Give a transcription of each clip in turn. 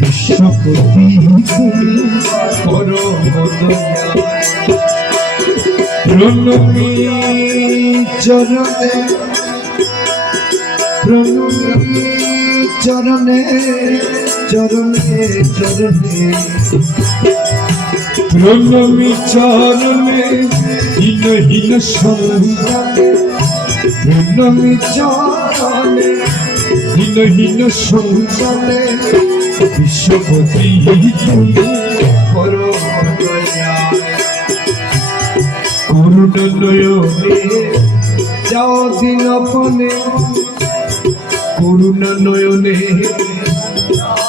বিশ্বপতি তুমি পরম দয়া প্রণমী চরণে প্রণমী চরণে চরণে চরণে প্রণমী চরণে হীন হীন সন্তানে প্রণমী চরণে হীন হীন সন্তানে বিশ্বপতি তুমি পরম দয়া করুণ নয়নে যাও দিনপনে করুণ নয়নে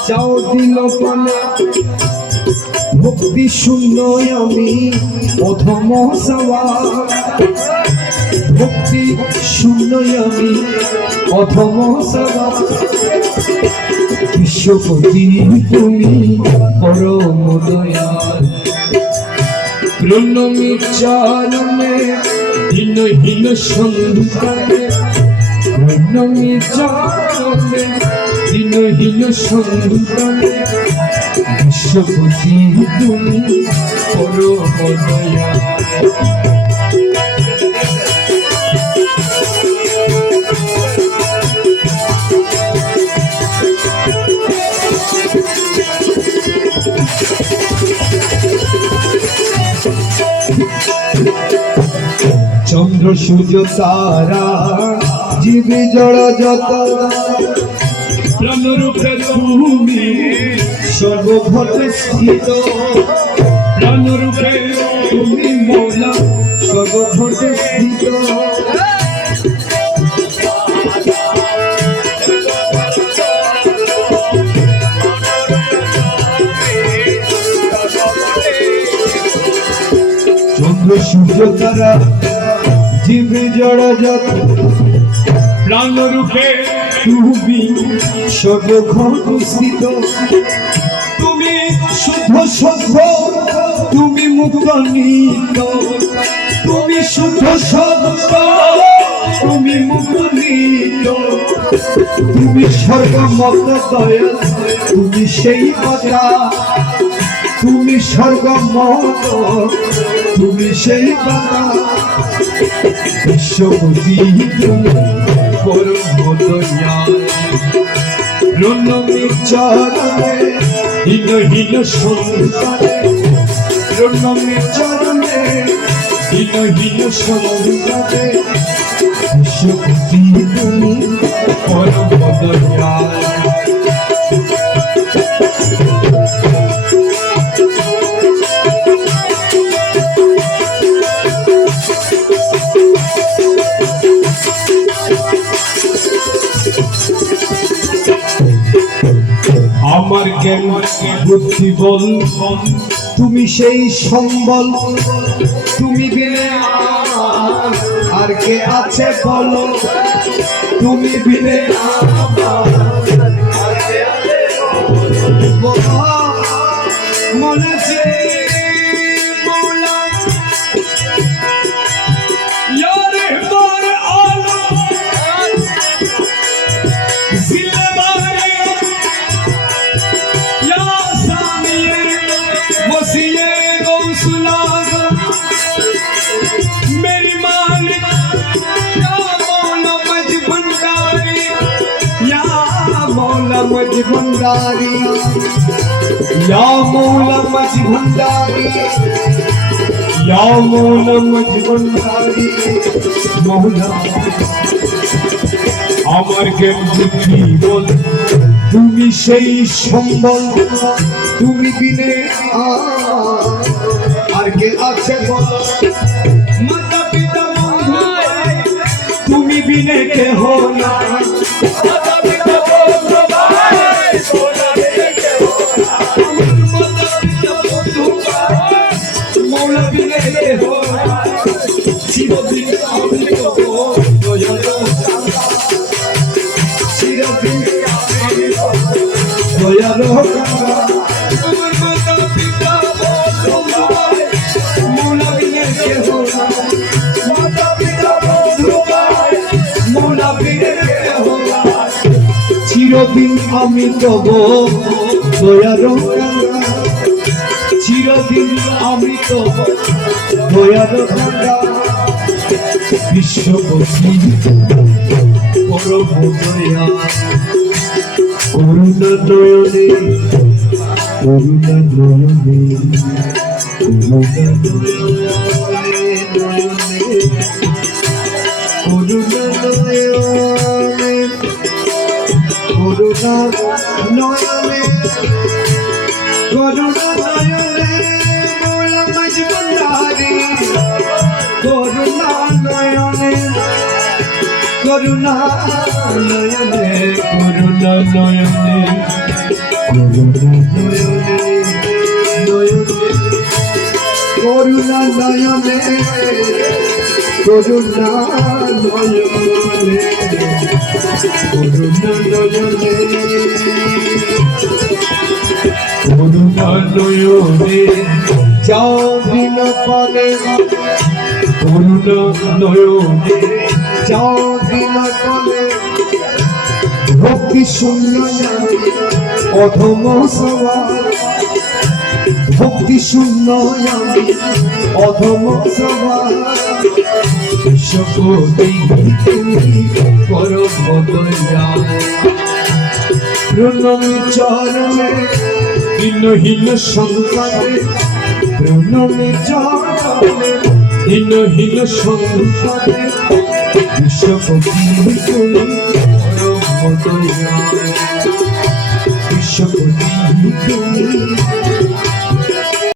যাও দিনপনে ভক্তি শূন্য আমি অধম সওয়ার ভক্তি শূন্য আমি অধম সওয়ার বিশ্বপতি তুমি পরম দয়াল প্রণমী চরণে হীন হীন সন্তানে প্রণমী চরণে হীন হীন সন্তানে বিশ্বপতি তুমি পরম দয়াল চন্দ্র সূর্য তারা জীবে জড় যত প্রাণরূপে তুমি সর্বভূতে স্থিত প্রাণরূপে তুমি মৌলা সর্বভূতে স্থিত চন্দ্র সূর্য তারা জীবে জড় যত প্রাণরূপে তুমি সর্বক্ষণ স্থিত তুমি শুদ্ধ সভ্য তুমি মুক্ত নিত তুমি শুদ্ধ সভ্য তুমি মুক্ত নিত তুমি স্বর্গমত দয়াল তুমি সেই কথা তুমি স্বর্গমত তুমি সেই কথা বিশ্বপতি তুমি পরম দয়াল প্রণমী চরণে হীন হীন সন্তানে প্রণমী চরণে হীন হীন সন্তানে বিশ্বপতি তুমি পরম দয়াল আমার জ্ঞান বুদ্ধি বল তুমি সেই সম্বল তুমি বিনে আর কে আছে বলো তুমি বিনে মনে যে मेरी मालिक या मौला मज भंडारी या मौला मज भंडारी या मौला मज भंडारी या मौला मज भंडारी मौला আমার জ্ঞান বুদ্ধি বল তুমি সেই সম্বল তুমি বিনে আর কে আছে বল মাতা পিতা বন্ধু তুমি বিনে কেহ না মাতা পিতা বন্ধু ভাই তোরা বিনে কেহ না মাতা পিতা বন্ধু মৌলা বিনে কেহ না চিরদিন আমি তো দয়াল চিরদিন আমি দয়াল আমার মাতা পিতা বন্ধু ভাই মৌলা বিনে কেহ না মাতা পিতা বন্ধু ভাই মৌলা বিনে কেহ না চিরদিন আমি তব দয়ার গঙ্গা, চিরদিন আমি তব দয়ার গঙ্গা, বিশ্বপতি পরম দয়া, করুণা নয়নে, করুণা নয়নে, করুণা নয়নে, করুণা নয়নে, করুণা নয়নে, করুণা নয়নে, মোলা মজবুতারি, করুণা নয়নে, করুণা নয়নে, করুণা নয়নে, করুণা নয়নে, নয়নে, করুণা নয়নে, করুণা নয়নে, করুণা নয়নে, করুণা নয়নে, যাও বিনোপনে, করুণা নয়নে, যাও বিনোপনে, ভক্তি শূন্য অধম সবার, ভক্তি শূন্য আমি অধম সবার, বিশ্বপতি তুমি পরম দয়া, প্রণমী চরণে দীনহীন সন্তানে, প্রণমী চরণে দীনহীন সন্তানে, বিশ্বপতি তুমি পরম দয়া, বিশ্বপতি তুমি